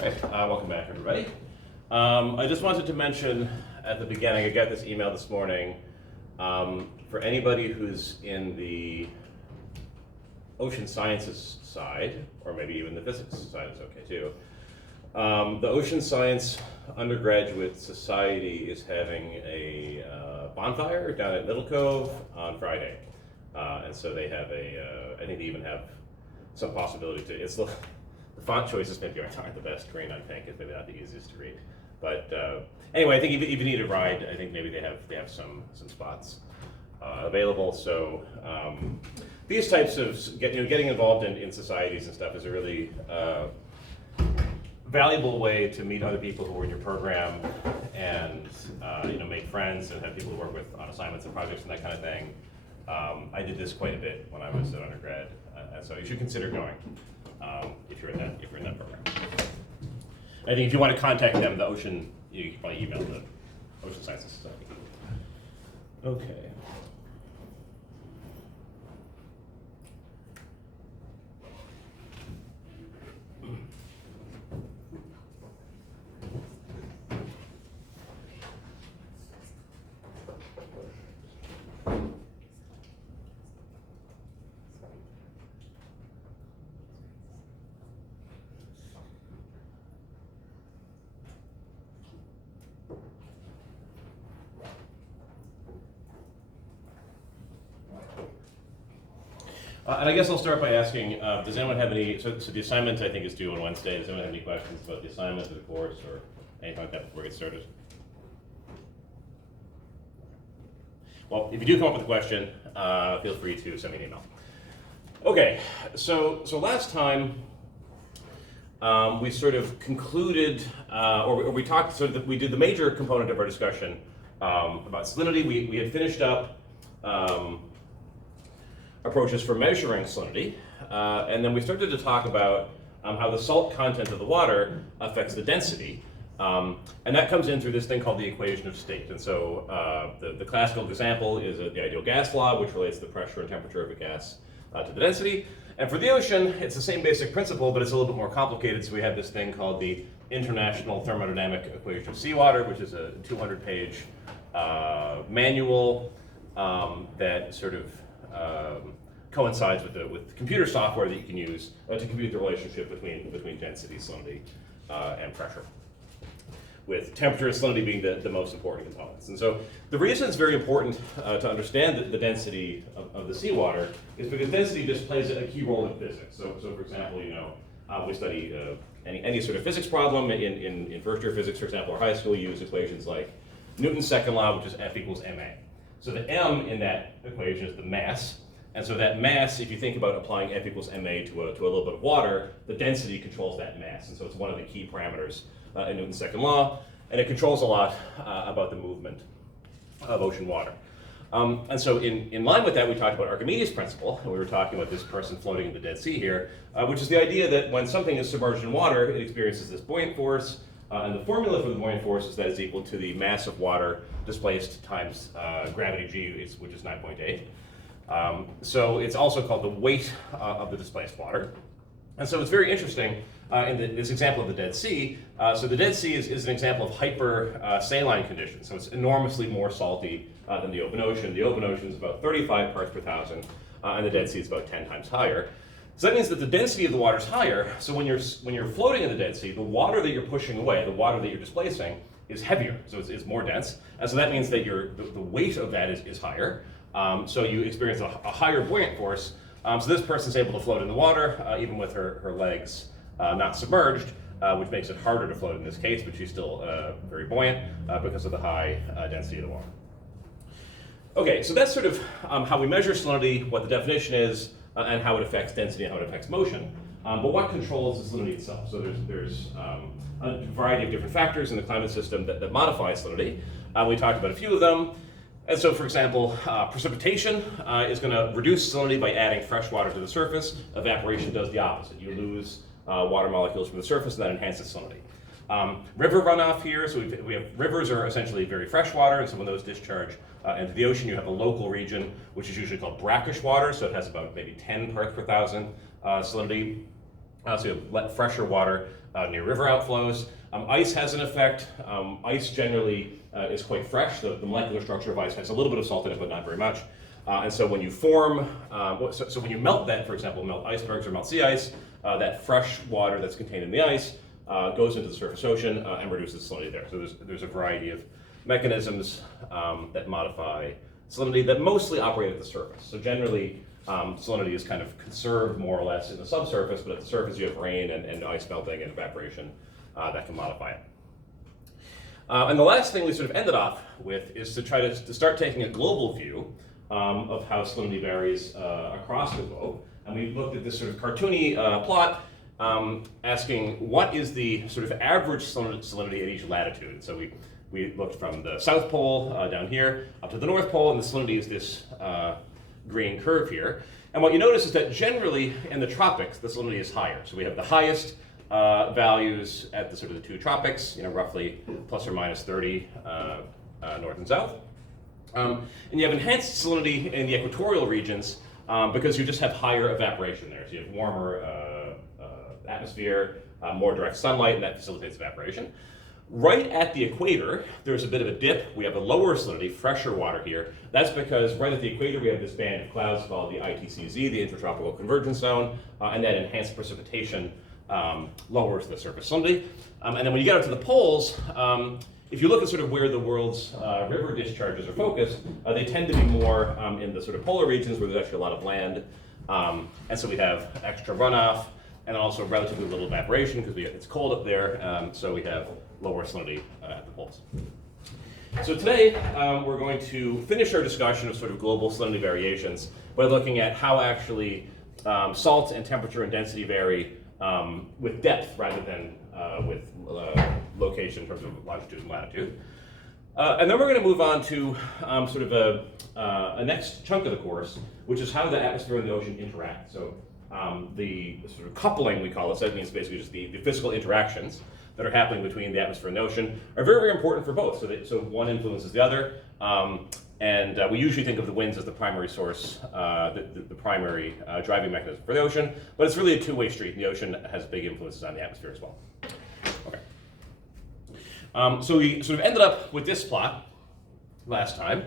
Great. Welcome back, everybody. I just wanted to mention at the beginning, I got this email this morning for anybody who's in the ocean sciences side, or maybe even the physics side is okay too. The Ocean Science Undergraduate Society is having a bonfire down at Little Cove on Friday. And so they have I think they even have some possibility to, the font choices maybe aren't the best. Green on pink is maybe not the easiest to read. But anyway, I think if you need a ride, I think maybe they have some spots available. So these types of, getting involved in societies and stuff is a really valuable way to meet other people who are in your program and make friends and have people to work with on assignments and projects and that kind of thing. I did this quite a bit when I was at undergrad, and so you should consider going if you're in that program. I think if you want to contact them, you can probably email the Ocean Sciences Society. Okay. And I guess I'll start by asking, does anyone have any, so the assignment I think is due on Wednesday. Does anyone have any questions about the assignment or the course or anything like that before we get started? Well, if you do come up with a question, feel free to send me an email. Okay, so last time we sort of concluded, or we talked, we did the major component of our discussion about salinity. We had finished up approaches for measuring salinity, and then we started to talk about how the salt content of the water affects the density, and that comes in through this thing called the equation of state. And so the classical example is the ideal gas law, which relates the pressure and temperature of a gas to the density. And for the ocean, it's the same basic principle, but it's a little bit more complicated. So we have this thing called the International Thermodynamic Equation of Seawater, which is a 200-page manual that sort of coincides with computer software that you can use to compute the relationship between density, salinity, and pressure, with temperature and salinity being the most important components. And so the reason it's very important to understand the density of the seawater is because density just plays a key role in physics. So for example, we study any sort of physics problem in first year physics, for example, or high school, you use equations like Newton's second law, which is F equals ma. So the m in that equation is the mass. And so that mass, if you think about applying F equals ma to a little bit of water, the density controls that mass. And so it's one of the key parameters in Newton's second law, and it controls a lot about the movement of ocean water. And so in line with that, we talked about Archimedes' principle, and we were talking about this person floating in the Dead Sea here, which is the idea that when something is submerged in water, it experiences this buoyant force, and the formula for the buoyant force is that is equal to the mass of water displaced times gravity g, which is 9.8. So it's also called the weight of the displaced water. And so it's very interesting in this example of the Dead Sea. So the Dead Sea is an example of hyper-saline conditions. So it's enormously more salty than the open ocean. The open ocean is about 35 parts per thousand, and the Dead Sea is about 10 times higher. So that means that the density of the water is higher. So when you're floating in the Dead Sea, the water that you're pushing away, the water that you're displacing, is heavier. So it's more dense. And so that means that the weight of that is higher. So you experience a higher buoyant force. So this person's able to float in the water, even with her legs not submerged, which makes it harder to float in this case, but she's still very buoyant because of the high density of the water. Okay, so that's sort of how we measure salinity, what the definition is, and how it affects density and how it affects motion. But what controls the salinity itself? So there's a variety of different factors in the climate system that modify salinity. We talked about a few of them. And so, for example, precipitation is going to reduce salinity by adding fresh water to the surface. Evaporation does the opposite. You lose water molecules from the surface, and that enhances salinity. River runoff here, so we have rivers are essentially very fresh water, and so when those discharge into the ocean, you have a local region, which is usually called brackish water, so it has about maybe 10 parts per thousand salinity. So you have fresher water near river outflows. Ice has an effect. Ice generally is quite fresh. The molecular structure of ice has a little bit of salt in it, but not very much. And so when you form, so when you melt that, for example, melt icebergs or melt sea ice, that fresh water that's contained in the ice goes into the surface ocean and reduces salinity there. So there's a variety of mechanisms that modify salinity that mostly operate at the surface. So generally, salinity is kind of conserved more or less in the subsurface, but at the surface you have rain and ice melting and evaporation that can modify it. And the last thing we sort of ended off with is to try to start taking a global view of how salinity varies across the globe. And we looked at this sort of cartoony plot asking what is the sort of average salinity at each latitude. And so we looked from the South Pole down here up to the North Pole, and the salinity is this green curve here. And what you notice is that generally in the tropics, the salinity is higher. So we have the highest values at the sort of the two tropics, roughly plus or minus 30 north and south. And you have enhanced salinity in the equatorial regions because you just have higher evaporation there. So you have warmer atmosphere, more direct sunlight, and that facilitates evaporation. Right at the equator, there's a bit of a dip. We have a lower salinity, fresher water here. That's because right at the equator, we have this band of clouds called the ITCZ, the Intertropical Convergence Zone, and that enhanced precipitation lowers the surface salinity. And then when you get out to the poles, if you look at sort of where the world's river discharges are focused, they tend to be more in the sort of polar regions where there's actually a lot of land. And so we have extra runoff and also relatively little evaporation because it's cold up there, so we have lower salinity at the poles. So today we're going to finish our discussion of sort of global salinity variations by looking at how actually salt and temperature and density vary with depth rather than with location in terms of longitude and latitude. And then we're going to move on to sort of a next chunk of the course, which is how the atmosphere and the ocean interact. So the sort of coupling, we call it, so that means basically just the physical interactions that are happening between the atmosphere and the ocean are very, very important for both. So one influences the other. And we usually think of the winds as the primary source, the primary driving mechanism for the ocean, but it's really a two-way street. The ocean has big influences on the atmosphere as well. Okay. So we sort of ended up with this plot last time,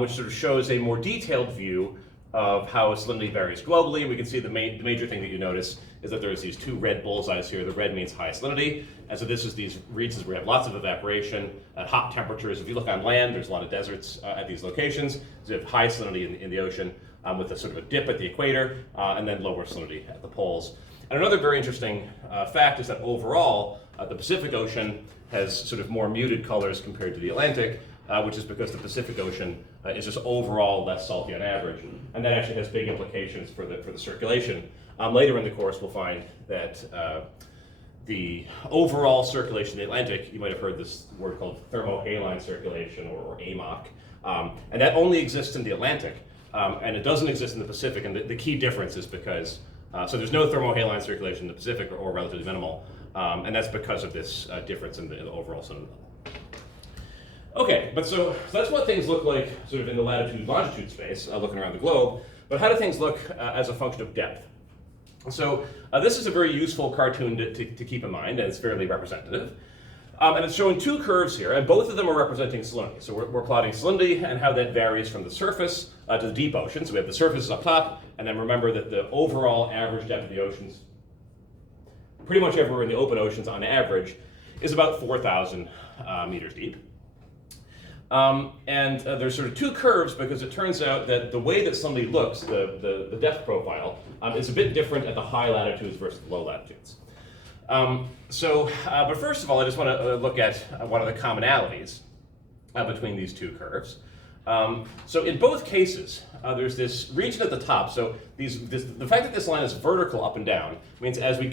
which sort of shows a more detailed view of how salinity varies globally. We can see the major thing that you notice is that there's these two red bullseyes here. The red means high salinity, and so this is these regions where we have lots of evaporation at hot temperatures. If you look on land, there's a lot of deserts at these locations. So you have high salinity in the ocean with a sort of a dip at the equator, and then lower salinity at the poles. And another very interesting fact is that overall, the Pacific Ocean has sort of more muted colors compared to the Atlantic, which is because the Pacific Ocean is just overall less salty on average, and that actually has big implications for the circulation. Later in the course, we'll find that the overall circulation in the Atlantic, you might have heard this word called thermohaline circulation, or AMOC, and that only exists in the Atlantic, and it doesn't exist in the Pacific. And the key difference is because so there's no thermohaline circulation in the Pacific, or relatively minimal, and that's because of this difference in the overall salinity level. Okay, but so that's what things look like sort of in the latitude-longitude space, looking around the globe. But how do things look as a function of depth? So this is a very useful cartoon to keep in mind, and it's fairly representative. And it's showing two curves here, and both of them are representing salinity. So we're plotting salinity and how that varies from the surface to the deep ocean. So we have the surface up top, and then remember that the overall average depth of the oceans, pretty much everywhere in the open oceans on average, is about 4,000 meters deep. And there's sort of two curves because it turns out that the way that salinity looks, the depth profile, is a bit different at the high latitudes versus the low latitudes. But first of all, I just want to look at one of the commonalities between these two curves. So in both cases, there's this region at the top. So the fact that this line is vertical up and down means as we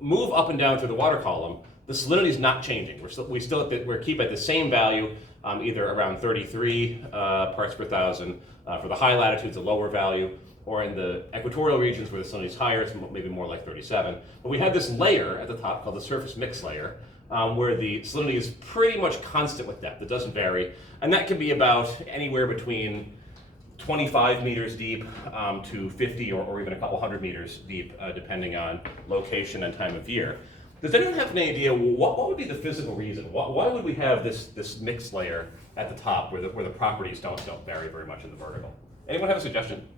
move up and down through the water column, the salinity is not changing. We're keep at the same value, either around 33 parts per thousand for the high latitudes, a lower value, or in the equatorial regions where the salinity is higher, it's maybe more like 37. But we have this layer at the top called the surface mix layer, where the salinity is pretty much constant with depth. It doesn't vary, and that can be about anywhere between 25 meters deep to 50 or even a couple hundred meters deep, depending on location and time of year. Does anyone have any idea what would be the physical reason? Why would we have this mixed layer at the top where the properties don't vary very much in the vertical? Anyone have a suggestion?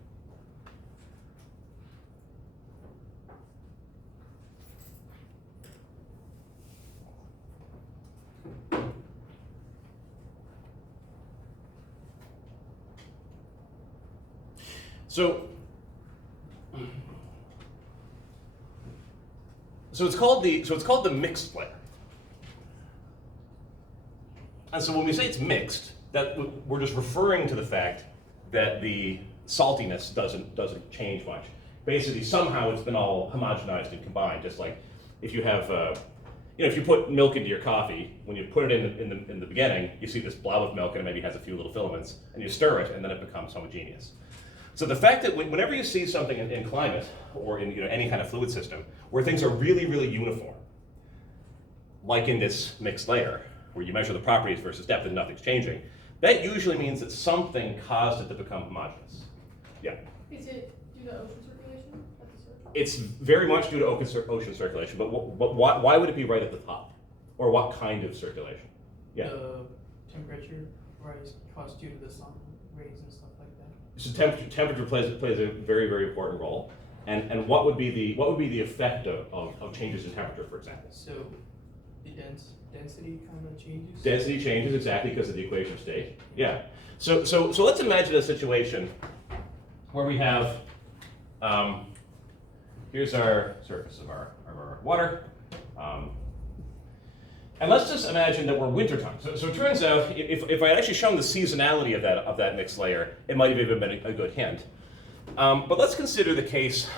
So it's called the mixed layer. And so when we say it's mixed, that we're just referring to the fact that the saltiness doesn't change much. Basically, somehow it's been all homogenized and combined. Just like if you have, if you put milk into your coffee, when you put it in the beginning, you see this blob of milk and it maybe has a few little filaments, and you stir it, and then it becomes homogeneous. So the fact that whenever you see something in climate or in any kind of fluid system where things are really, really uniform, like in this mixed layer, where you measure the properties versus depth and nothing's changing, that usually means that something caused it to become homogeneous. Yeah? Is it due to ocean circulation at the surface? It's very much due to ocean circulation, but why would it be right at the top? Or what kind of circulation? Yeah? The temperature rise caused due to the sun rays and stuff like that. So temperature plays a very, very important role. And what would be the effect of changes in temperature, for example? So the density kind of changes? Density changes exactly because of the equation state. Yeah. So let's imagine a situation where we have, here's our surface of our water. And let's just imagine that we're wintertime. So it turns out, if I had actually shown the seasonality of that mixed layer, it might have even been a good hint. But let's consider the case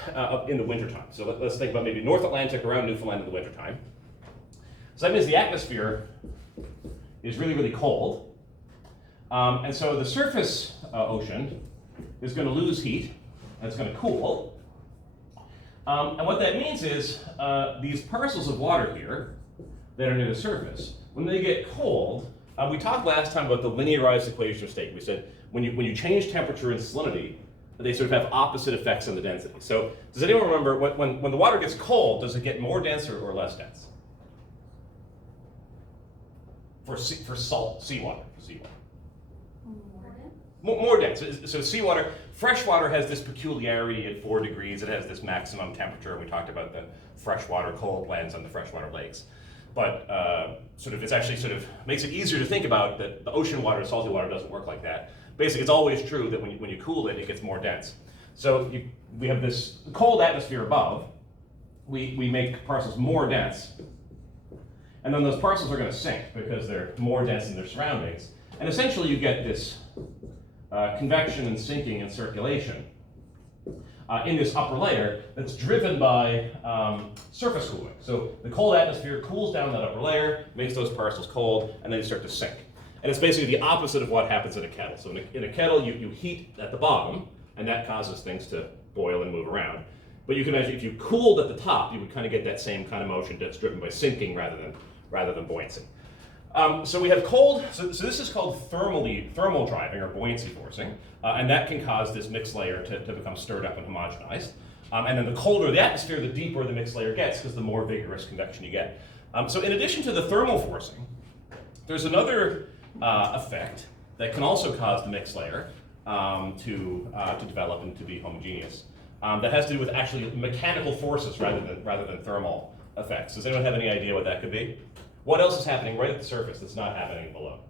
in the wintertime. So let's think about maybe North Atlantic around Newfoundland in the wintertime. So that means the atmosphere is really, really cold. And so the surface ocean is going to lose heat, and it's going to cool. And what that means is these parcels of water here that are near the surface, when they get cold, we talked last time about the linearized equation of state. We said when you change temperature and salinity, they sort of have opposite effects on the density. So does anyone remember when the water gets cold, does it get more dense or less dense? For seawater. More dense. So seawater, fresh water has this peculiarity at 4 degrees. It has this maximum temperature. We talked about the freshwater cold blends on the freshwater lakes. But it's actually makes it easier to think about that the ocean water, salty water doesn't work like that. Basically, it's always true that when you cool it, it gets more dense. So we have this cold atmosphere above. We make parcels more dense. And then those parcels are going to sink because they're more dense than their surroundings. And essentially, you get this convection and sinking and circulation in this upper layer that's driven by surface cooling. So the cold atmosphere cools down that upper layer, makes those parcels cold, and then they start to sink. And it's basically the opposite of what happens in a kettle. So in a kettle, you heat at the bottom, and that causes things to boil and move around. But you can imagine if you cooled at the top, you would kind of get that same kind of motion that's driven by sinking rather than buoyancy. So we have cold, so this is called thermal driving or buoyancy forcing, and that can cause this mixed layer to become stirred up and homogenized. And then the colder the atmosphere, the deeper the mixed layer gets because the more vigorous convection you get. So in addition to the thermal forcing, there's another effect that can also cause the mixed layer to develop and to be homogeneous. That has to do with actually mechanical forces rather than thermal effects. Does anyone have any idea what that could be? What else is happening right at the surface that's not happening below?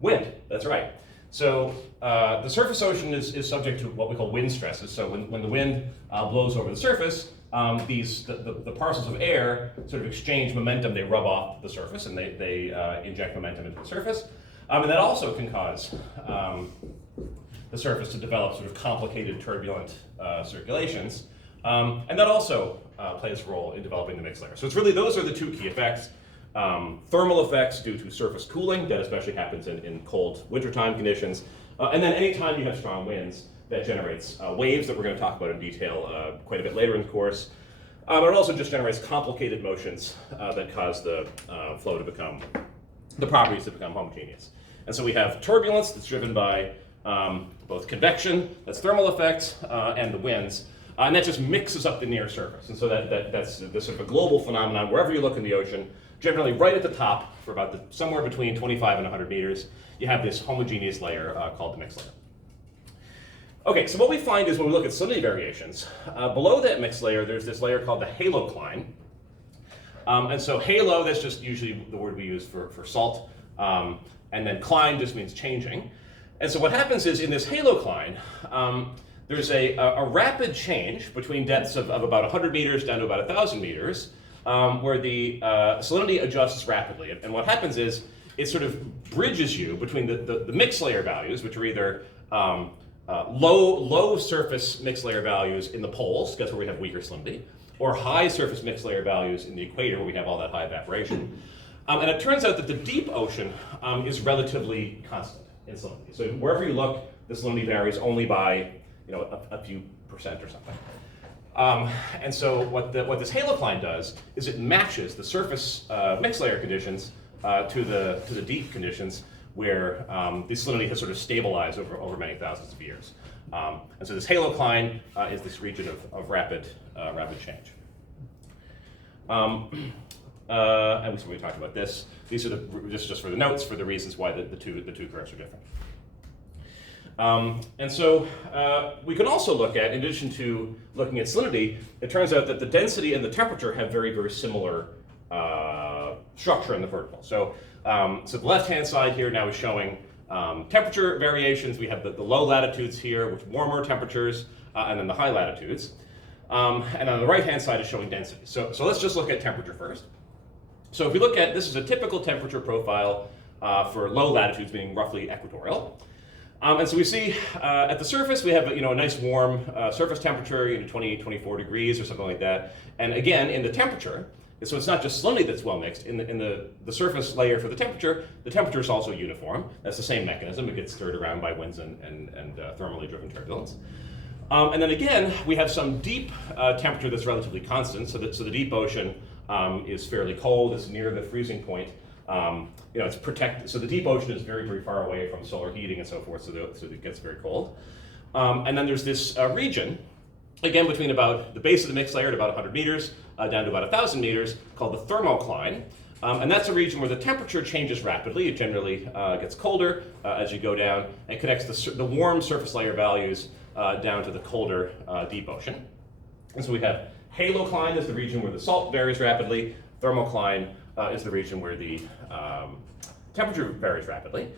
Wind, that's right. So the surface ocean is subject to what we call wind stresses. So when the wind blows over the surface, the parcels of air sort of exchange momentum. They rub off the surface and they inject momentum into the surface. And that also can cause the surface to develop sort of complicated turbulent circulations. And that also plays a role in developing the mixed layer. So it's really, those are the two key effects. Thermal effects due to surface cooling, that especially happens in cold wintertime conditions. And then anytime you have strong winds, that generates waves that we're going to talk about in detail quite a bit later in the course. But it also just generates complicated motions that cause the flow to become, the properties to become homogeneous. And so we have turbulence that's driven by both convection, that's thermal effect, and the winds. And that just mixes up the near surface. And so that's this sort of a global phenomenon. Wherever you look in the ocean, generally right at the top, for about somewhere between 25 and 100 meters, you have this homogeneous layer called the mixed layer. Okay, so what we find is when we look at salinity variations, below that mixed layer, there's this layer called the halocline. And so halo, that's just usually the word we use for salt. And then cline just means changing. And so what happens is in this halocline, there's a rapid change between depths of about 100 meters down to about 1,000 meters, where the salinity adjusts rapidly. And what happens is it sort of bridges you between the mixed layer values, which are either low surface mixed layer values in the poles, that's where we have weaker salinity, or high surface mixed layer values in the equator, where we have all that high evaporation. And it turns out that the deep ocean is relatively constant in salinity. So wherever you look, the salinity varies only by a few percent or something. And so what this halocline does is it matches the surface mixed layer conditions to the deep conditions where the salinity has sort of stabilized over many thousands of years. And so this halocline is this region of rapid change. And we talked about this. These are just for the notes for the reasons why the two curves are different. And so we can also look at, in addition to looking at salinity, it turns out that the density and the temperature have very, very similar structure in the vertical. So the left-hand side here now is showing temperature variations. We have the low latitudes here with warmer temperatures, and then the high latitudes. And on the right-hand side is showing density. So let's just look at temperature first. So if we look at, this is a typical temperature profile for low latitudes, meaning roughly equatorial. And so we see at the surface, we have a nice warm surface temperature, 20, 24 degrees or something like that. And again, in the temperature, so it's not just salinity that's well mixed. In the surface layer for the temperature is also uniform. That's the same mechanism. It gets stirred around by winds and thermally driven turbulence. And then again, we have some deep temperature that's relatively constant. So the deep ocean is fairly cold. It's near the freezing point. It's protected. So the deep ocean is very, very far away from solar heating and so forth. So it gets very cold. And then there's this region, again, between about the base of the mixed layer at about 100 meters down to about 1,000 meters, called the thermocline. And that's a region where the temperature changes rapidly. It generally gets colder as you go down, and connects the warm surface layer values down to the colder deep ocean. And so we have halocline is the region where the salt varies rapidly. Thermocline is the region where the temperature varies rapidly.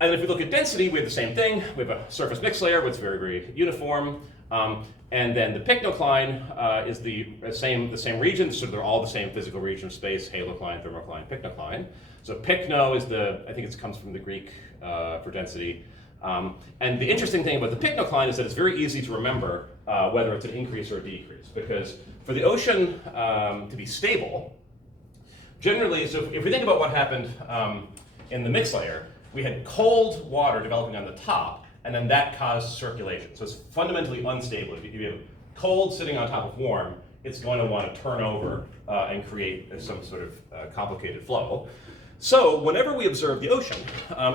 And if we look at density, we have the same thing. We have a surface mixed layer, which is very, very uniform. And then the pycnocline is the same region, so they're all the same physical region of space: halocline, thermocline, pycnocline. So pycno is I think it comes from the Greek for density. And the interesting thing about the pycnocline is that it's very easy to remember whether it's an increase or a decrease, because for the ocean to be stable, generally, so if we think about what happened in the mixed layer, we had cold water developing on the top, and then that caused circulation. So it's fundamentally unstable. If you have cold sitting on top of warm, it's going to want to turn over and create some sort of complicated flow. So whenever we observe the ocean,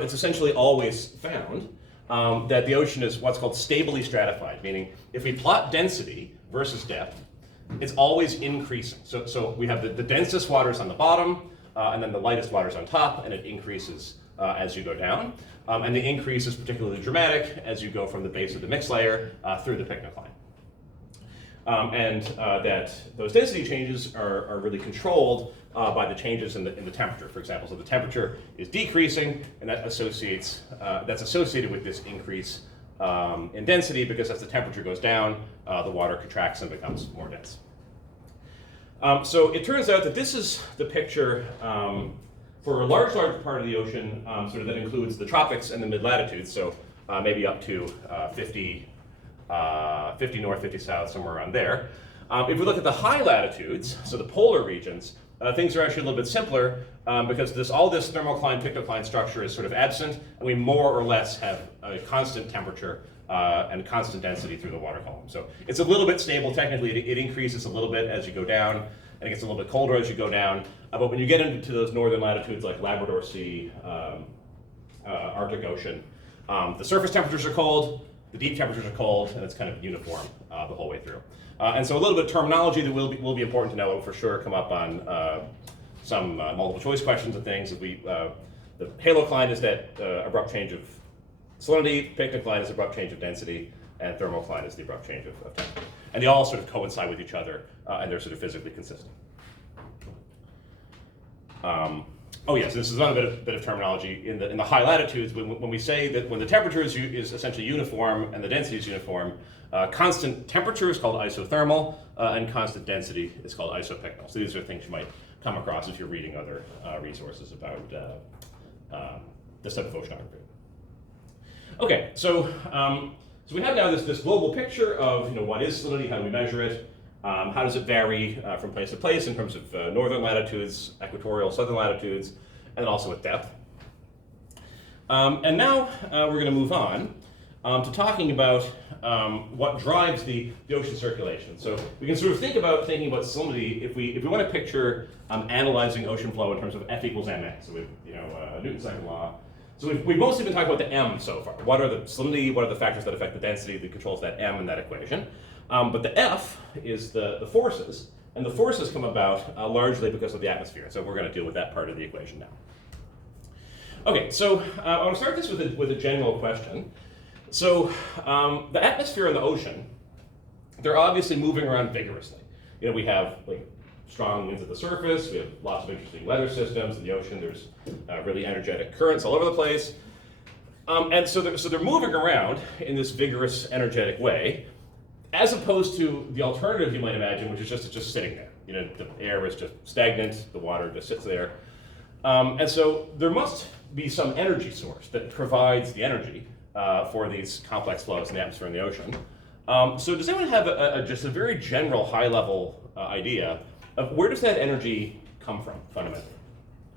it's essentially always found that the ocean is what's called stably stratified, meaning if we plot density versus depth, it's always increasing. So we have the densest waters on the bottom, and then the lightest waters on top, and it increases as you go down. And the increase is particularly dramatic as you go from the base of the mixed layer through the pycnocline. And that those density changes are really controlled by the changes in the temperature, for example. So the temperature is decreasing, and that's associated with this increase in density, because as the temperature goes down, the water contracts and becomes more dense. So it turns out that this is the picture for a large part of the ocean, sort of that includes the tropics and the mid-latitudes, so maybe up to 50 north, 50 south, somewhere around there. If we look at the high latitudes, so the polar regions, things are actually a little bit simpler because all this thermocline, pycnocline structure is sort of absent, and we more or less have a constant temperature and constant density through the water column. So it's a little bit stable. Technically, it increases a little bit as you go down, and it gets a little bit colder as you go down. But when you get into those northern latitudes like Labrador Sea, Arctic Ocean. The surface temperatures are cold, the deep temperatures are cold, and it's kind of uniform the whole way through. And so a little bit of terminology that will be important to know. It will for sure come up on some multiple choice questions and things. The halocline is that abrupt change of salinity, pycnocline is abrupt change of density, and thermocline is the abrupt change of temperature. And they all sort of coincide with each other, and they're sort of physically consistent. Oh yes, this is another bit of terminology. In the high latitudes, when we say that when the temperature is essentially uniform and the density is uniform, constant temperature is called isothermal, and constant density is called isopycnal. So these are things you might come across if you're reading other resources about this type of oceanography. Okay, so we have now this global picture of what is salinity, how do we measure it, how does it vary from place to place in terms of northern latitudes, equatorial, southern latitudes, and also with depth. And now we're going to move on to talking about what drives the ocean circulation. So we can sort of thinking about salinity if we want to picture analyzing ocean flow in terms of F equals mx. So Newton's second law. So we've mostly been talking about the m so far. What are the salinity? What are the factors that affect the density that controls that m in that equation? But the F is the forces, and the forces come about largely because of the atmosphere. So we're going to deal with that part of the equation now. Okay, so I want to start this with a general question. So the atmosphere and the ocean, they're obviously moving around vigorously. We have strong winds at the surface. We have lots of interesting weather systems. In the ocean, there's really energetic currents all over the place. And so they're moving around in this vigorous, energetic way, as opposed to the alternative you might imagine, which is just sitting there. The air is just stagnant, the water just sits there. And so there must be some energy source that provides the energy for these complex flows in the atmosphere and the ocean. So does anyone have just a very general, high-level idea of where does that energy come from, fundamentally?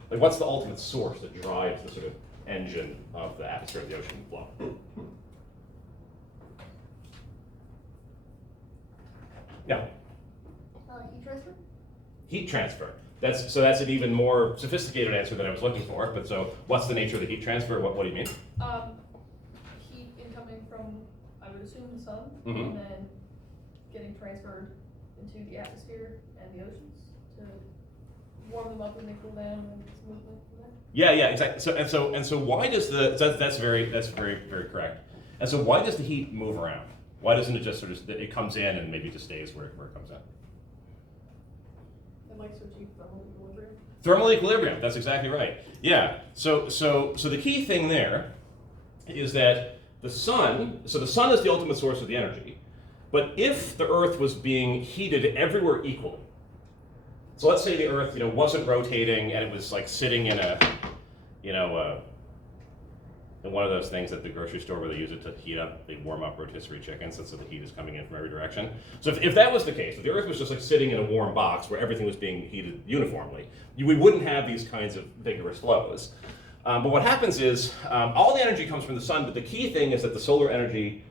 What's the ultimate source that drives the sort of engine of the atmosphere and the ocean flow? Yeah. Heat transfer? Heat transfer. That's an even more sophisticated answer than I was looking for. But so, what's the nature of the heat transfer? What do you mean? Heat incoming from, I would assume, the sun, Mm-hmm. and then getting transferred into the atmosphere and the oceans to warm them up when they cool down and it's movement from there. Yeah, exactly. So why does that's very very correct. And so why does the heat move around? Why doesn't it just sort of it comes in and maybe just stays where it comes in? And switching thermal equilibrium. Thermal equilibrium. That's exactly right. Yeah. So the key thing there is that the sun. So the sun is the ultimate source of the energy. But if the Earth was being heated everywhere equally, so let's say the Earth, wasn't rotating and it was sitting in a, in one of those things at the grocery store where they use it to heat up, they warm up rotisserie chickens, and so the heat is coming in from every direction. So if that was the case, if the Earth was just sitting in a warm box where everything was being heated uniformly, we wouldn't have these kinds of vigorous flows. But what happens is all the energy comes from the sun, but the key thing is that the solar energy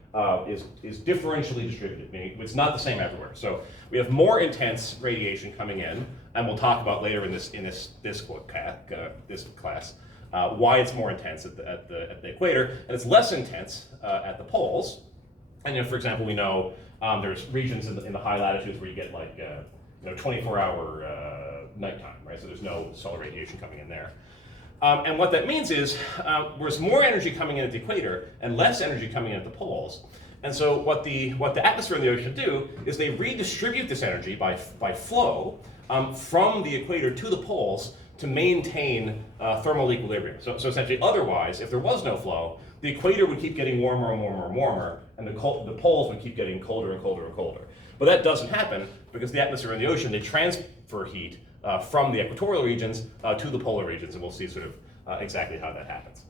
is differentially distributed, meaning it's not the same everywhere. So we have more intense radiation coming in, and we'll talk about later in this class why it's more intense at the equator, and it's less intense at the poles. And for example, we know there's regions in the high latitudes where you get 24-hour nighttime, right? So there's no solar radiation coming in there. And what that means is there's more energy coming in at the equator and less energy coming in at the poles. And so what the atmosphere and the ocean do is they redistribute this energy by flow from the equator to the poles to maintain thermal equilibrium. So essentially, otherwise, if there was no flow, the equator would keep getting warmer and warmer and warmer, and the poles would keep getting colder and colder and colder. But that doesn't happen because the atmosphere and the ocean, they transfer heat from the equatorial regions to the polar regions, and we'll see sort of exactly how that happens.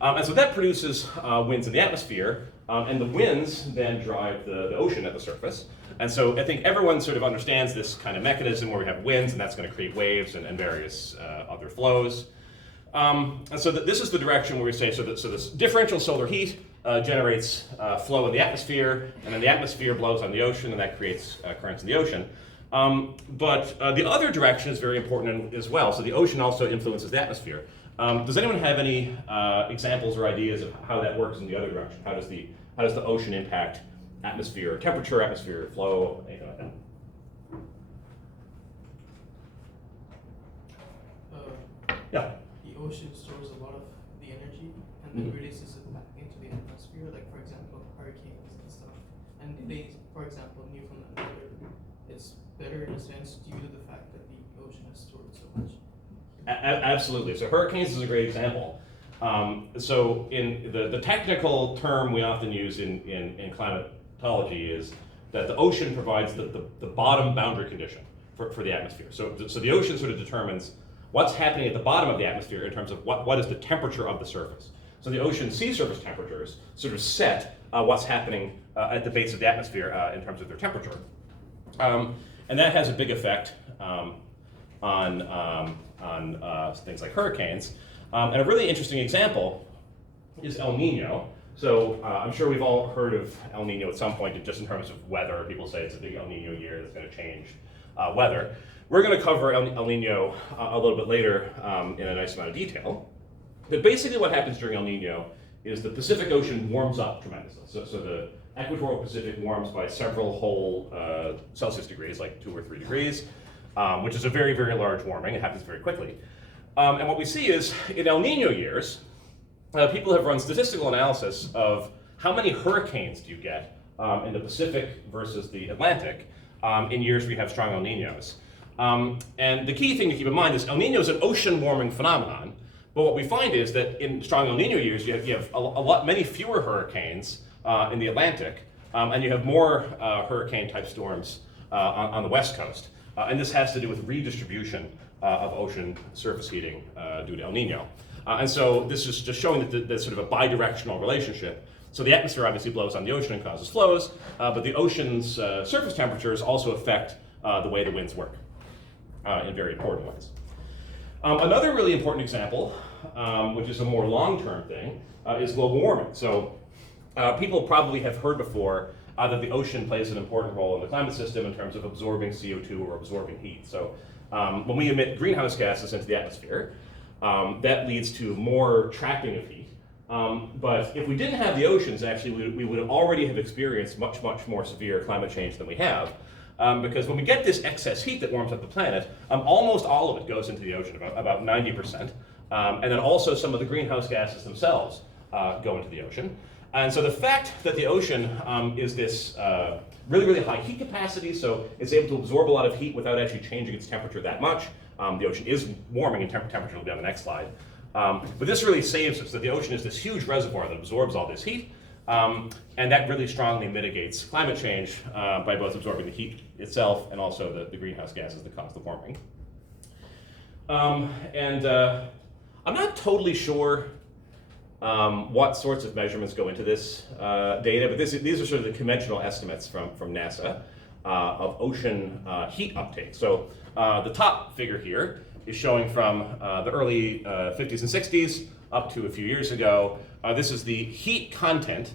And so that produces winds in the atmosphere, and the winds then drive the ocean at the surface. And so I think everyone sort of understands this kind of mechanism where we have winds, and that's going to create waves and various other flows. And so this is the direction where we say, so this differential solar heat generates flow in the atmosphere, and then the atmosphere blows on the ocean, and that creates currents in the ocean. But the other direction is very important as well. So the ocean also influences the atmosphere. Does anyone have any examples or ideas of how that works in the other direction? How does the ocean impact atmosphere temperature, atmosphere flow, anything like that? Yeah. The ocean stores a lot of the energy and then releases it back into the atmosphere, like for example hurricanes and stuff. And they, for example, Newfoundland weather, it's better in a sense due to the fact that the ocean has stored so much. Absolutely. So hurricanes is a great example. So in the technical term we often use in climatology is that the ocean provides the bottom boundary condition for the atmosphere. So the ocean sort of determines what's happening at the bottom of the atmosphere in terms of what is the temperature of the surface. So the ocean sea surface temperatures sort of set what's happening at the base of the atmosphere in terms of their temperature. And that has a big effect on things like hurricanes. And a really interesting example is El Nino. So I'm sure we've all heard of El Nino at some point, just in terms of weather. People say it's a big El Nino year that's going to change weather. We're going to cover El Nino a little bit later in a nice amount of detail. But basically what happens during El Nino is the Pacific Ocean warms up tremendously. So the equatorial Pacific warms by several whole Celsius degrees, like 2 or 3 degrees, which is a very, very large warming. It happens very quickly. And what we see is in El Nino years, people have run statistical analysis of how many hurricanes do you get in the Pacific versus the Atlantic in years where you have strong El Ninos. And the key thing to keep in mind is El Nino is an ocean warming phenomenon, but what we find is that in strong El Nino years, you have many fewer hurricanes in the Atlantic, and you have more hurricane type storms on the West Coast. And this has to do with redistribution of ocean surface heating due to El Nino. And so this is just showing that there's sort of a bidirectional relationship. So the atmosphere obviously blows on the ocean and causes flows, but the ocean's surface temperatures also affect the way the winds work in very important ways. Another really important example, which is a more long-term thing, is global warming. So people probably have heard before that the ocean plays an important role in the climate system in terms of absorbing CO2 or absorbing heat. So when we emit greenhouse gases into the atmosphere, that leads to more trapping of heat. But if we didn't have the oceans, actually, we would already have experienced much, much more severe climate change than we have. Because when we get this excess heat that warms up the planet, almost all of it goes into the ocean, about 90%. And then also some of the greenhouse gases themselves go into the ocean. And so the fact that the ocean is this really, really high heat capacity, so it's able to absorb a lot of heat without actually changing its temperature that much. The ocean is warming in temperature, will be on the next slide. But this really saves us, that the ocean is this huge reservoir that absorbs all this heat. And that really strongly mitigates climate change by both absorbing the heat itself and also the greenhouse gases that cause the warming. I'm not totally sure what sorts of measurements go into this data, but these are sort of the conventional estimates from NASA of ocean heat uptake. So the top figure here is showing from the early 50s and 60s up to a few years ago. This is the heat content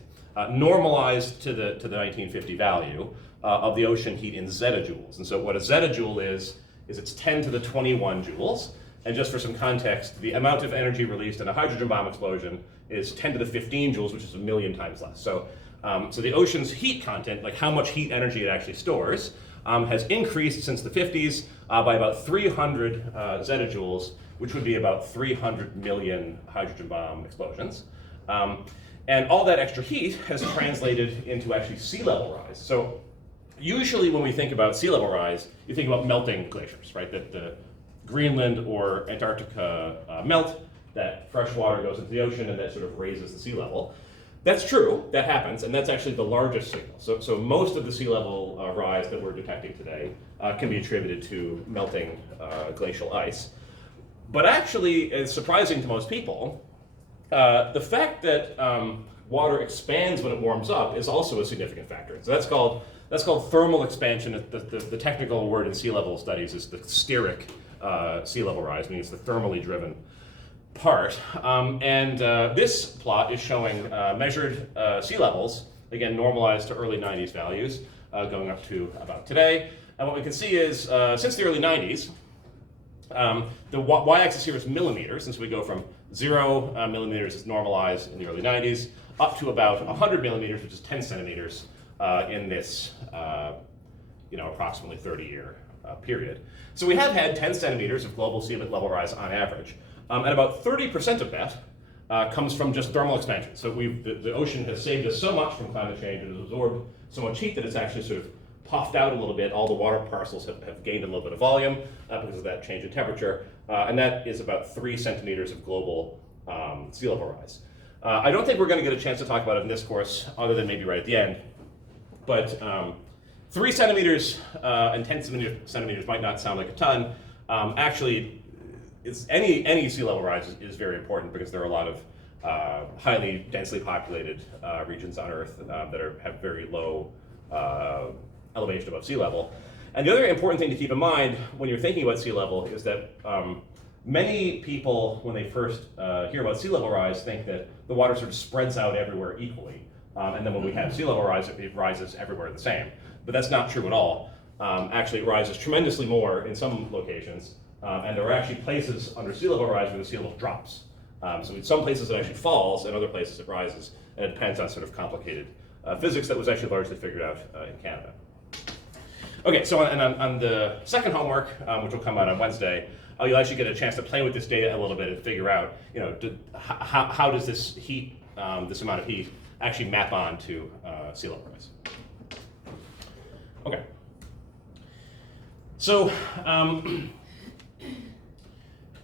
normalized to the 1950 value of the ocean heat in zettajoules. And so what a zettajoule is it's 10 to the 21 joules. And just for some context, the amount of energy released in a hydrogen bomb explosion is 10 to the 15 joules, which is 1,000,000 times less. So the ocean's heat content, like how much heat energy it actually stores, has increased since the 50s by about 300 zettajoules, which would be about 300 million hydrogen bomb explosions. And all that extra heat has translated into actually sea level rise. So usually when we think about sea level rise, you think about melting glaciers, right? That the Greenland or Antarctica melt, that fresh water goes into the ocean and that sort of raises the sea level. That's true, that happens, and that's actually the largest signal. So most of the sea level rise that we're detecting today can be attributed to melting glacial ice. But actually, it's surprising to most people, the fact that water expands when it warms up is also a significant factor. So that's called thermal expansion. The technical word in sea level studies is the steric sea level rise, meaning it's the thermally driven part. This plot is showing measured sea levels, again normalized to early 90s values, going up to about today. And what we can see is since the early 90s, The y-axis here is millimeters, since we go from 0 millimeters is normalized in the early 90s, up to about 100 millimeters, which is 10 centimeters in this approximately 30-year period. So we have had 10 centimeters of global sea level rise on average, and about 30% of that comes from just thermal expansion. So the ocean has saved us so much from climate change and has absorbed so much heat that it's actually sort of puffed out a little bit. All the water parcels have gained a little bit of volume because of that change in temperature, and that is about 3 centimeters of global sea level rise. I don't think we're going to get a chance to talk about it in this course, other than maybe right at the end, but 3 centimeters and 10 centimeters might not sound like a ton. Actually, any sea level rise is very important because there are a lot of highly densely populated regions on Earth that have very low elevation above sea level. And the other important thing to keep in mind when you're thinking about sea level is that many people, when they first hear about sea level rise, think that the water sort of spreads out everywhere equally. And then when we have sea level rise, it rises everywhere the same. But that's not true at all. Actually, it rises tremendously more in some locations. And there are actually places under sea level rise where the sea level drops. So in some places it actually falls, and other places it rises. And it depends on sort of complicated physics that was actually largely figured out in Canada. Okay, so on the second homework, which will come out on Wednesday, you'll actually get a chance to play with this data a little bit and figure out, how does this heat, this amount of heat, actually map on to sea level rise. Okay. So,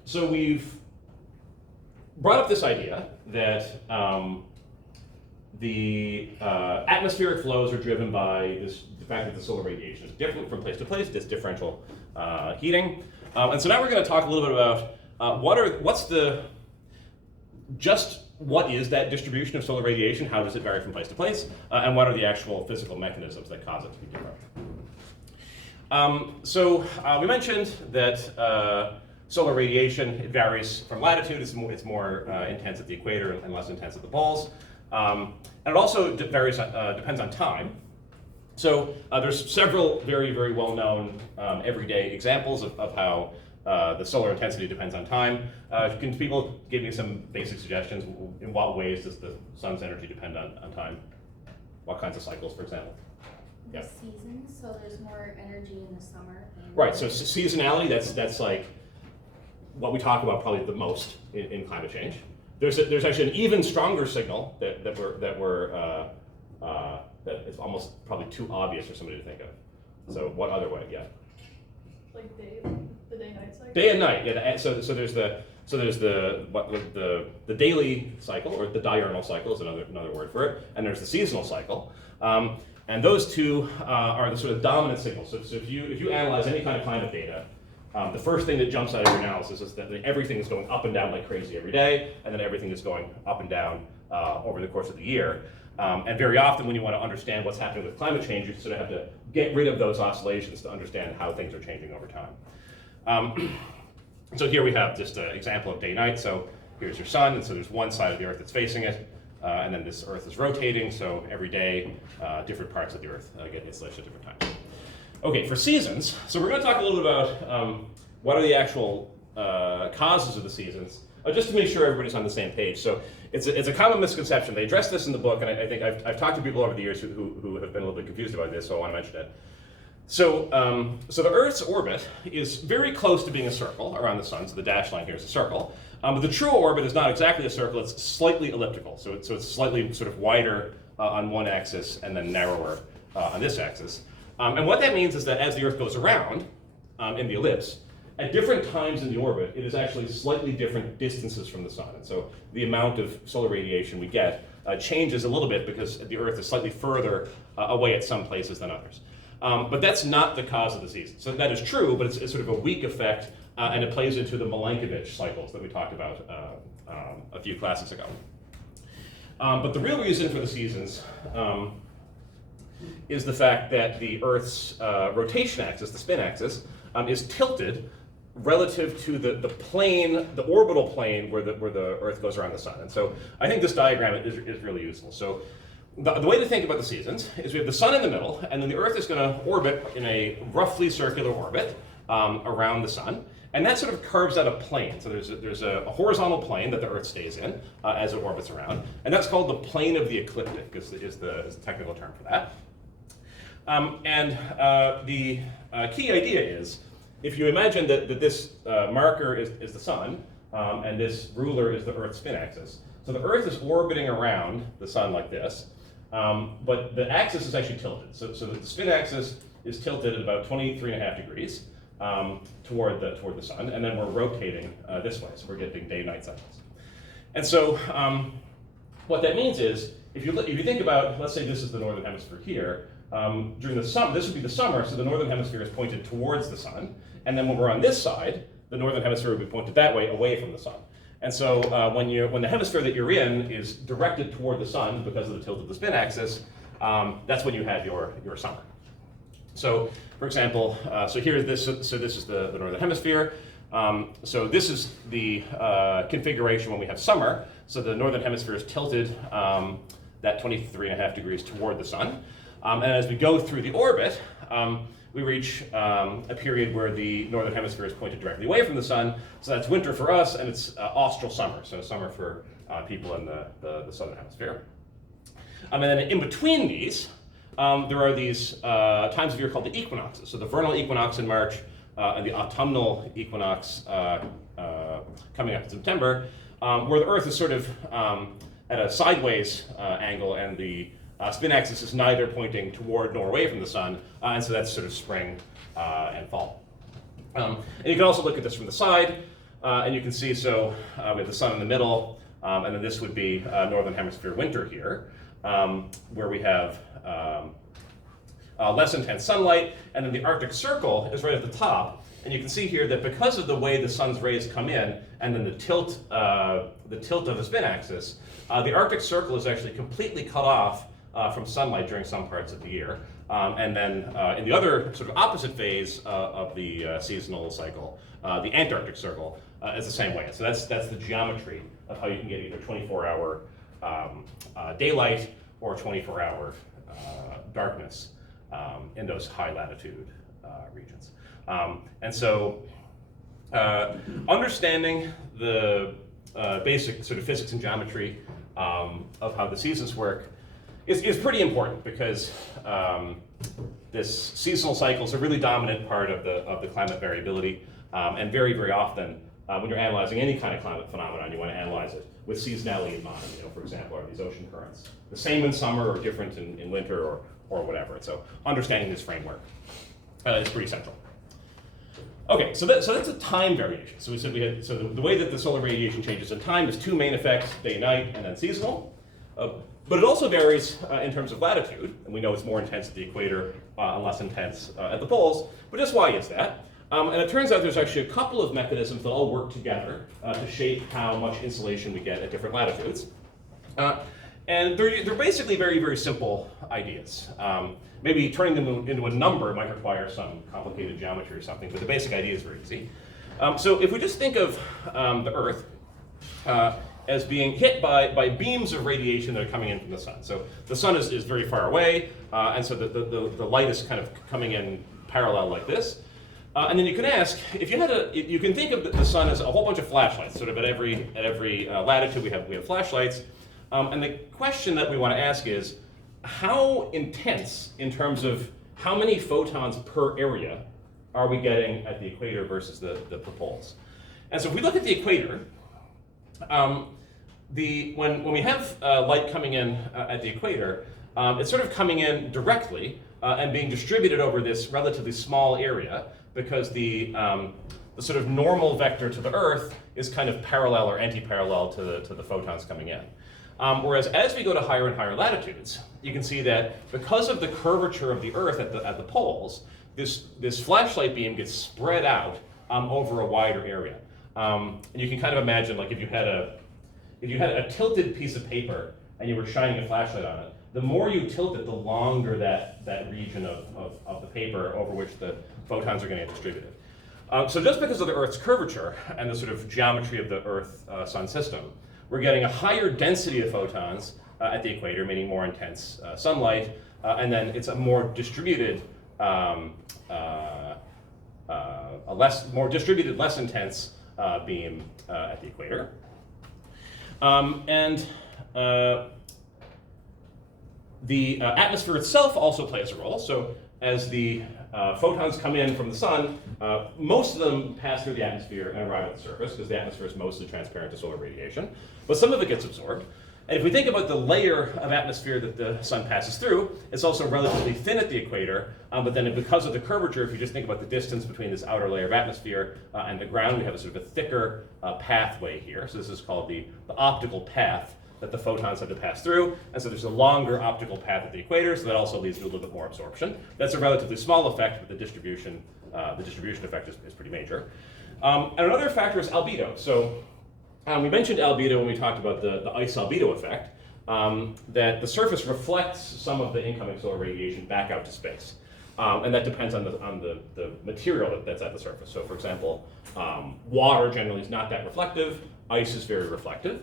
so we've brought up this idea that the atmospheric flows are driven by the fact that the solar radiation is different from place to place, this differential heating. And so now we're going to talk a little bit about what is that distribution of solar radiation, how does it vary from place to place, and what are the actual physical mechanisms that cause it to be different. So we mentioned that solar radiation, it varies from latitude. It's more intense at the equator and less intense at the poles. And it also depends on time. So there's several very, very well-known everyday examples of how the solar intensity depends on time. Can people give me some basic suggestions? In what ways does the sun's energy depend on time? What kinds of cycles, for example? The seasons, so there's more energy in the summer. Right, so seasonality, that's like what we talk about probably the most in climate change. There's actually an even stronger signal that is almost probably too obvious for somebody to think of. So what other way? Yeah. Like the day-night cycle? Day and night, yeah. So there's the daily cycle, or the diurnal cycle is another word for it, and there's the seasonal cycle. And those two are the sort of dominant signals. So if you analyze any kind of climate data, the first thing that jumps out of your analysis is that everything is going up and down like crazy every day, and then everything is going up and down over the course of the year. And very often when you want to understand what's happening with climate change, you sort of have to get rid of those oscillations to understand how things are changing over time. So here we have just an example of day-night. So here's your sun, and so there's one side of the Earth that's facing it. And then this Earth is rotating, so every day, different parts of the Earth get installation at different times. Okay, for seasons, so we're going to talk a little bit about what are the actual causes of the seasons, just to make sure everybody's on the same page. So it's a common misconception. They address this in the book, and I think I've talked to people over the years who have been a little bit confused about this, so I want to mention it. So the Earth's orbit is very close to being a circle around the sun, so the dashed line here is a circle. But the true orbit is not exactly a circle, it's slightly elliptical. So it's slightly sort of wider on one axis and then narrower on this axis. And what that means is that as the Earth goes around in the ellipse, at different times in the orbit, it is actually slightly different distances from the sun. And so the amount of solar radiation we get changes a little bit because the Earth is slightly further away at some places than others. But that's not the cause of the season. So that is true, but it's sort of a weak effect, and it plays into the Milankovitch cycles that we talked about a few classes ago. But the real reason for the seasons is the fact that the Earth's rotation axis, the spin axis, is tilted relative to the plane, the orbital plane where the Earth goes around the sun. And so I think this diagram is really useful. So the way to think about the seasons is we have the sun in the middle, and then the Earth is going to orbit in a roughly circular orbit around the sun. And that sort of carves out a plane. So there's a horizontal plane that the Earth stays in as it orbits around. And that's called the plane of the ecliptic, is the technical term for that. The key idea is, if you imagine that this marker is the sun, and this ruler is the Earth's spin axis. So the Earth is orbiting around the sun like this, but the axis is actually tilted. So the spin axis is tilted at about 23.5 degrees toward the sun, and then we're rotating this way. So we're getting day-night cycles. And so what that means is, if you think about, let's say this is the northern hemisphere here, during the summer, this would be the summer, so the northern hemisphere is pointed towards the sun, and then when we're on this side, the northern hemisphere would be pointed that way, away from the sun. And so when the hemisphere that you're in is directed toward the sun because of the tilt of the spin axis, that's when you have your summer. So, for example, so this is the northern hemisphere. So this is the configuration when we have summer. So the northern hemisphere is tilted that 23.5 degrees toward the sun. And as we go through the orbit, we reach a period where the northern hemisphere is pointed directly away from the sun. So that's winter for us, and it's austral summer, so summer for people in the southern hemisphere. And then in between these, there are these times of year called the equinoxes. So the vernal equinox in March and the autumnal equinox coming up in September, where the Earth is sort of at a sideways angle, and the spin axis is neither pointing toward nor away from the sun, and so that's sort of spring and fall. And you can also look at this from the side, and you can see, so we have the sun in the middle, and then this would be northern hemisphere winter here, where we have less intense sunlight, and then the Arctic Circle is right at the top. And you can see here that because of the way the sun's rays come in, and then the tilt of the spin axis, the Arctic Circle is actually completely cut off from sunlight during some parts of the year. And then in the other sort of opposite phase of the seasonal cycle, the Antarctic Circle is the same way. So that's the geometry of how you can get either 24-hour daylight or 24-hour darkness in those high latitude regions. And so understanding the basic sort of physics and geometry of how the seasons work is pretty important, because this seasonal cycle is a really dominant part of the climate variability, and very, very often when you're analyzing any kind of climate phenomenon, you want to analyze it with seasonality in mind. For example, are these ocean currents the same in summer or different in winter or whatever? And so understanding this framework is pretty central. Okay, so that's a time variation. So we said the way that the solar radiation changes in time is two main effects: day, night, and then seasonal. But it also varies in terms of latitude, and we know it's more intense at the equator and less intense at the poles. But just why is that? And it turns out there's actually a couple of mechanisms that all work together to shape how much insolation we get at different latitudes. And they're basically very, very simple ideas. Maybe turning them into a number might require some complicated geometry or something, but the basic idea is very easy. So if we just think of the Earth as being hit by beams of radiation that are coming in from the sun. So the sun is very far away, and so the light is kind of coming in parallel like this. And then you can ask, if you can think of the sun as a whole bunch of flashlights. Sort of at every latitude we have flashlights. And the question that we want to ask is, how intense in terms of how many photons per area are we getting at the equator versus the poles? And so if we look at the equator, when we have light coming in at the equator, it's sort of coming in directly and being distributed over this relatively small area, because the sort of normal vector to the Earth is kind of parallel or anti-parallel to the photons coming in. Whereas as we go to higher and higher latitudes, you can see that because of the curvature of the Earth at the poles, this flashlight beam gets spread out over a wider area. And you can kind of imagine, like if you had a tilted piece of paper and you were shining a flashlight on it, the more you tilt it, the longer that region of the paper over which the photons are going to get distributed. So just because of the Earth's curvature and the sort of geometry of the Earth-Sun system, we're getting a higher density of photons at the equator, meaning more intense sunlight, and then it's a more distributed more distributed, less intense beam at the equator. The atmosphere itself also plays a role. So as the photons come in from the sun, most of them pass through the atmosphere and arrive at the surface, because the atmosphere is mostly transparent to solar radiation. But some of it gets absorbed. And if we think about the layer of atmosphere that the sun passes through, it's also relatively thin at the equator, but then because of the curvature, if you just think about the distance between this outer layer of atmosphere and the ground, we have a sort of a thicker pathway here. So this is called the optical path that the photons have to pass through. And so there's a longer optical path at the equator, so that also leads to a little bit more absorption. That's a relatively small effect, but the distribution effect is pretty major. And another factor is albedo. So we mentioned albedo when we talked about the ice albedo effect, that the surface reflects some of the incoming solar radiation back out to space. And that depends on the material that's at the surface. So for example, water generally is not that reflective, ice is very reflective.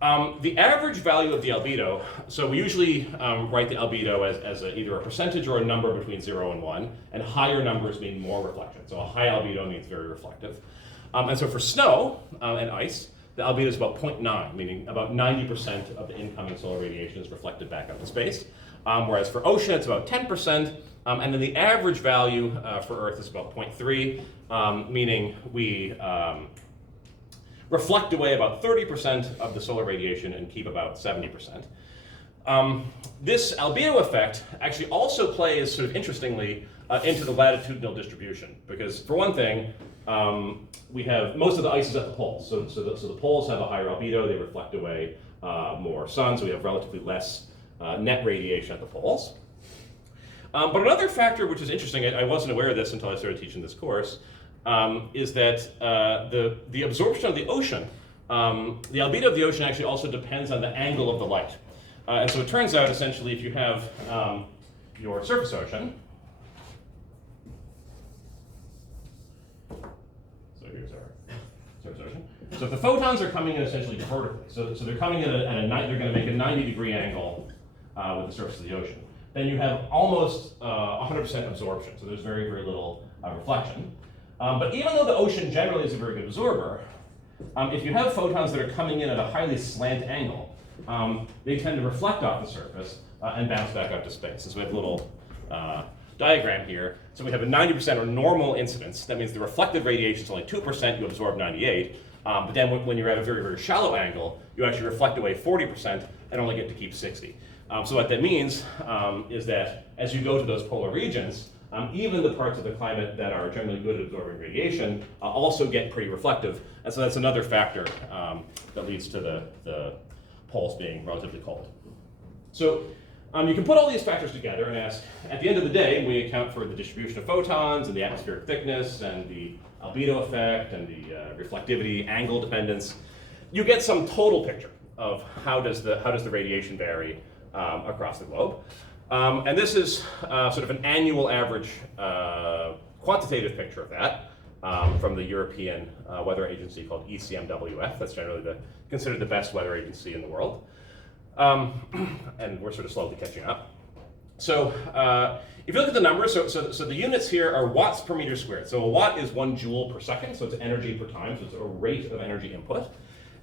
The average value of the albedo, so we usually write the albedo as either a percentage or a number between 0 and 1, and higher numbers mean more reflection. So a high albedo means very reflective. And so for snow and ice, the albedo is about 0.9, meaning about 90% of the incoming solar radiation is reflected back out to space. Whereas for ocean, it's about 10%. And then the average value for Earth is about 0.3, meaning we reflect away about 30% of the solar radiation and keep about 70%. This albedo effect actually also plays, sort of interestingly, into the latitudinal distribution, because for one thing, we have most of the ice is at the poles. So the poles have a higher albedo, they reflect away more sun, so we have relatively less net radiation at the poles. But another factor which is interesting, I wasn't aware of this until I started teaching this course, is that the absorption of the ocean, the albedo of the ocean actually also depends on the angle of the light. And so it turns out, essentially, if you have your surface ocean, so here's our surface ocean. So if the photons are coming in essentially vertically, so they're coming in they're going to make a 90-degree angle with the surface of the ocean, then you have almost 100% absorption. So there's very, very little reflection. But even though the ocean generally is a very good absorber, if you have photons that are coming in at a highly slant angle, they tend to reflect off the surface and bounce back up to space. So we have a little diagram here. So we have a 90% or normal incidence. That means the reflected radiation is only 2%, you absorb 98. But then when you're at a very, very shallow angle, you actually reflect away 40% and only get to keep 60. So what that means is that as you go to those polar regions, even the parts of the climate that are generally good at absorbing radiation also get pretty reflective. And so that's another factor that leads to the poles being relatively cold. So you can put all these factors together and ask, at the end of the day, we account for the distribution of photons and the atmospheric thickness and the albedo effect and the reflectivity, angle dependence. You get some total picture of how does the radiation vary across the globe. And this is sort of an annual average quantitative picture of that from the European weather agency called ECMWF. That's generally considered the best weather agency in the world. And we're sort of slowly catching up. So if you look at the numbers, so the units here are watts per meter squared. So a watt is 1 joule per second, so it's energy per time, so it's a rate of energy input.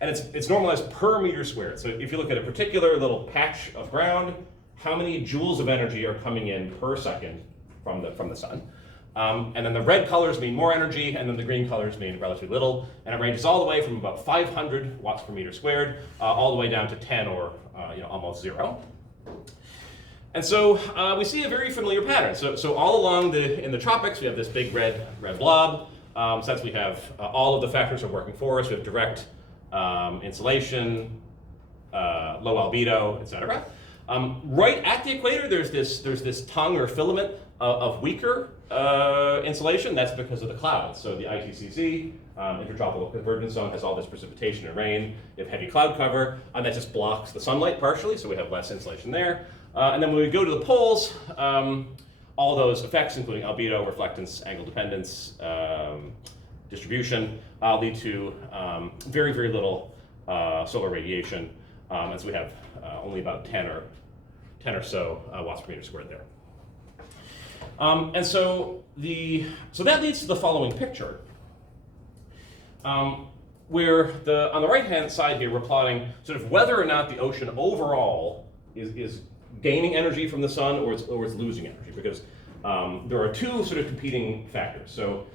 And it's normalized per meter squared. So if you look at a particular little patch of ground, how many joules of energy are coming in per second from the sun? And then the red colors mean more energy, and then the green colors mean relatively little. And it ranges all the way from about 500 watts per meter squared, all the way down to 10 or almost 0. And so we see a very familiar pattern. So all along in the tropics, we have this big red blob. Since we have all of the factors are working for us, we have direct insolation, low albedo, etc. Right at the equator, there's this tongue or filament of weaker insolation. That's because of the clouds. So the ITCZ, Intertropical Convergence Zone, has all this precipitation and rain. You have heavy cloud cover, and that just blocks the sunlight partially, so we have less insolation there. And then when we go to the poles, all those effects, including albedo, reflectance, angle dependence, distribution, lead to very, very little solar radiation. And so we have only about 10 or so watts per meter squared there. And so that leads to the following picture, where on the right-hand side here, we're plotting sort of whether or not the ocean overall is gaining energy from the sun or it's losing energy, because there are two sort of competing factors. So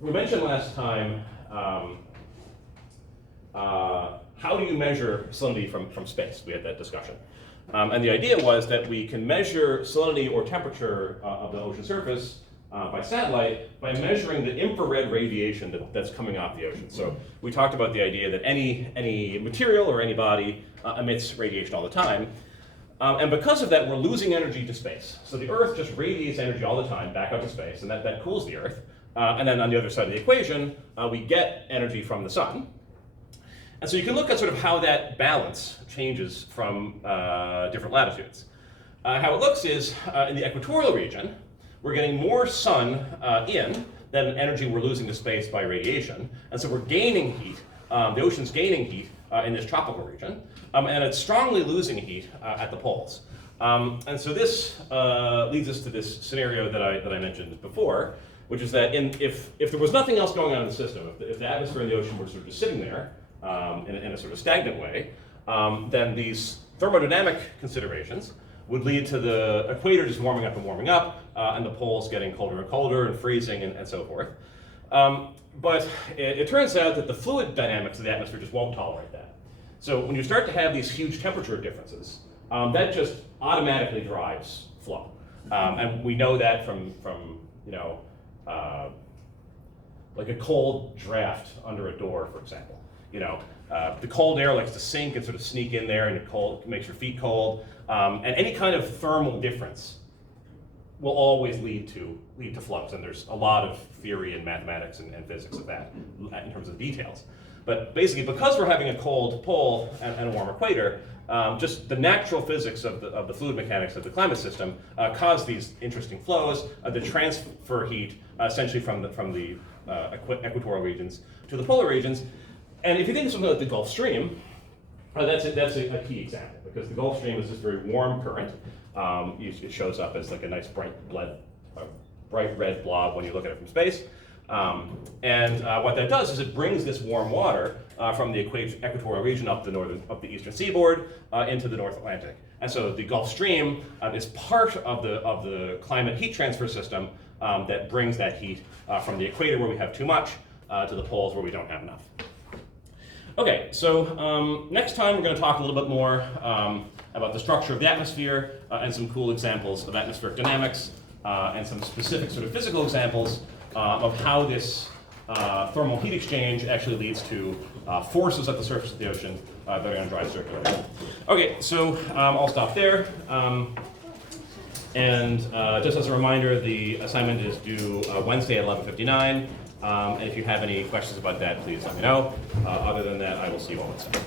we mentioned last time, how do you measure salinity from space? We had that discussion. And the idea was that we can measure salinity or temperature of the ocean surface by satellite by measuring the infrared radiation that's coming off the ocean. So we talked about the idea that any material or any body emits radiation all the time. And because of that, we're losing energy to space. So the Earth just radiates energy all the time back out to space, and that cools the Earth. And then on the other side of the equation, we get energy from the sun. And so you can look at sort of how that balance changes from different latitudes. How it looks is, in the equatorial region, we're getting more sun in than energy we're losing to space by radiation. And so we're gaining heat. The ocean's gaining heat in this tropical region. And it's strongly losing heat at the poles. And so this leads us to this scenario that I mentioned before, which is that if there was nothing else going on in the system, if the atmosphere and the ocean were sort of just sitting there in a sort of stagnant way, then these thermodynamic considerations would lead to the equator just warming up, and the poles getting colder and colder and freezing and so forth. But it turns out that the fluid dynamics of the atmosphere just won't tolerate that. So when you start to have these huge temperature differences, that just automatically drives flow. And we know that from like a cold draft under a door, for example. The cold air likes to sink and sort of sneak in there, and it makes your feet cold. And any kind of thermal difference will always lead to flows, and there's a lot of theory in mathematics and physics of that in terms of details. But basically, because we're having a cold pole and a warm equator, just the natural physics of the fluid mechanics of the climate system cause these interesting flows that transfer heat essentially from the equatorial regions to the polar regions. And if you think of something like the Gulf Stream, that's a key example, because the Gulf Stream is this very warm current. It shows up as like a nice bright red blob when you look at it from space. And what that does is it brings this warm water from the equatorial region up the eastern seaboard into the North Atlantic. And so the Gulf Stream is part of the climate heat transfer system that brings that heat from the equator where we have too much to the poles where we don't have enough. Okay, so next time we're going to talk a little bit more about the structure of the atmosphere and some cool examples of atmospheric dynamics and some specific sort of physical examples of how this thermal heat exchange actually leads to forces at the surface of the ocean that are going to drive circulation. Okay, so I'll stop there. And just as a reminder, the assignment is due Wednesday at 11:59. And if you have any questions about that, please let me know. Other than that, I will see you all Wednesday.